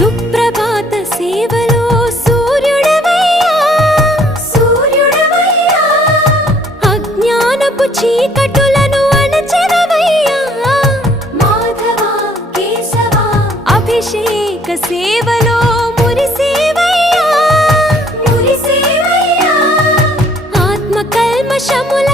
సుప్రభాత సేవలో సూర్యుడవయ్యా సూర్యుడవయ్యా అజ్ఞానపు చీకటులను అణచెదవయ్యా మాధవ కేశవ అభిషేక సేవలో మురిసేవయ్యా మురిసేవయ్యా ఆత్మ కల్మషముల